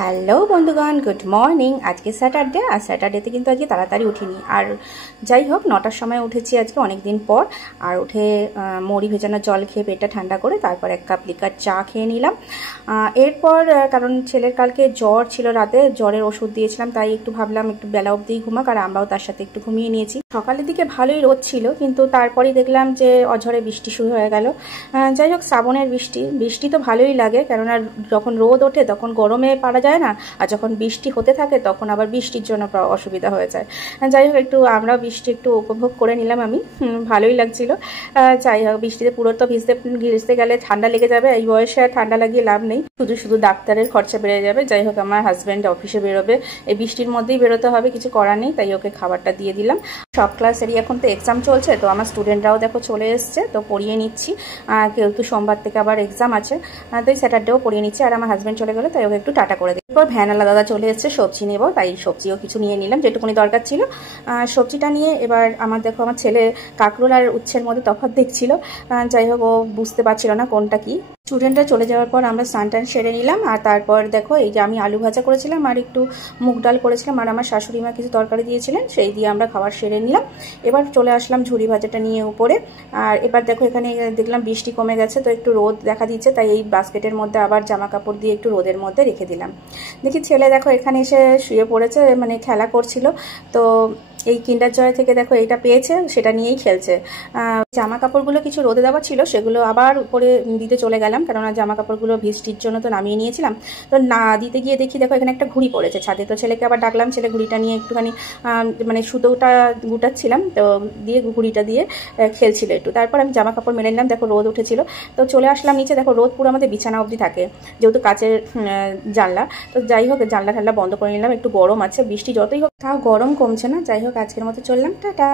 Hello বন্ধুগণ, good morning. আজকে Saturday, আর স্যাটারডেতে কিন্তু আজকে তাড়াতাড়ি উঠিনি। আর যাই হোক, 9টার সময় উঠেছি আজকে, অনেক দিন পর। আর উঠে মুড়ি ভেজানো জল খেয়ে পেটটা ঠান্ডা করে তারপর 1 কাপ লিকার চা খেয়ে নিলাম। এরপর কারণ ছেলের কালকে জ্বর ছিল, রাতে জ্বরের ওষুধ দিয়েছিলাম, তাই একটু ভাবলাম একটু বেলা অবধি ঘুমাক, আর আমরাও তার সাথে একটু ঘুমিয়ে নিয়েছি। সকালের দিকে ভালোই রোদ ছিল, কিন্তু তারপরেই দেখলাম যে অঝরে বৃষ্টি শুরু হয়ে গেল। যাই হোক, শ্রাবণের বৃষ্টি তো ভালোই লাগে, কেননা যখন রোদ ওঠে তখন গরমে পারা যায় না, আর যখন বৃষ্টি হতে থাকে তখন আবার বৃষ্টির জন্য অসুবিধা হয়ে যায়। যাই হোক, আমরা বৃষ্টি একটু উপভোগ করে নিলাম। আমি ভালোই লাগছিল। যাই হোক, বৃষ্টিতে পুরো তো ভিজতে গেলে ঠান্ডা লেগে যাবে, এই বয়সে আর ঠান্ডা লাগিয়ে লাভ নেই, শুধু শুধু ডাক্তারের খরচা বেড়ে যাবে। যাই হোক, আমার হাজব্যান্ড অফিসে বেরোবে, এই বৃষ্টির মধ্যেই বেরোতে হবে, কিছু করার নেই, তাই ওকে খাবারটা দিয়ে দিলাম। সব ক্লাসেরই এখন তো এক্সাম চলছে, তো আমার স্টুডেন্টরাও দেখো চলে এসছে, তো পড়িয়ে নিচ্ছি। যেহেতু সোমবার থেকে আবার এক্সাম আছে, তাই স্যাটারডেও পড়িয়ে নিচ্ছি। আর আমার হাজব্যান্ড চলে গেলে তাই ওকে একটু টাটা করে দিই। এরপর ভ্যানালা দাদা চলে এসছে, সবজি নেব, তাই সবজিও কিছু নিয়ে নিলাম, যেটুকুনি দরকার ছিল। সবজিটা নিয়ে এবার আমার ছেলে কাঁকরোল আর উচ্ছের মধ্যে তফাৎ দেখছিল। যাই হোক, ও বুঝতে পারছিল না কোনটা কি। স্টুডেন্টরা চলে যাওয়ার পর আমরা স্নান টান সেরে নিলাম। আর তারপর দেখো, এই যে আমি আলু ভাজা করেছিলাম আর একটু মুগ ডাল করেছিলাম, আর আমার শাশুড়ি মা কিছু তরকারি দিয়েছিলেন, সেই দিয়ে আমরা খাবার সেরে নিলাম। এবার চলে আসলাম ঝুরি ভাজাটা নিয়ে উপরে। আর এবার দেখো, এখানে দেখলাম বৃষ্টি কমে গেছে, তো একটু রোদ দেখা দিচ্ছে, তাই এই বাস্কেটের মধ্যে আবার জামা কাপড় দিয়ে একটু রোদের মধ্যে রেখে দিলাম। দেখি ছেলে দেখো এখানে এসে শুয়ে পড়েছে, মানে খেলা করছিল। তো এই কিন্ডার জয় থেকে দেখো এইটা পেয়েছে, সেটা নিয়েই খেলছে। জামা কাপড়গুলো কিছু রোদে দেওয়া ছিল, সেগুলো আবার উপরে দিতে চলে গেলাম, কেননা জামা কাপড়গুলো বৃষ্টির জন্য তো নামিয়ে নিয়েছিলাম। তো না দিতে গিয়ে দেখি দেখো এখানে একটা ঘুড়ি পড়েছে ছাদে। তো ছেলেকে আবার ডাকলাম, ছেলে ঘুড়িটা নিয়ে একটুখানি মানে সুতোটা গুটাচ্ছিলাম, তো দিয়ে ঘুড়িটা দিয়ে খেলছিল একটু। তারপর আমি জামা কাপড় মেলে নিলাম, দেখো রোদ উঠেছিল, তো চলে আসলাম নিচে। দেখো রোদ পুরো আমাদের বিছানা অবধি থাকে, যেহেতু কাচের জানলা। তো যাই হোক, জানলা ঠান্ডা বন্ধ করে নিলাম, একটু গরম আছে, বৃষ্টি যতই হোক তাও গরম কমছে না। যাই হোক, আজকের মতো চললাম, টাটা।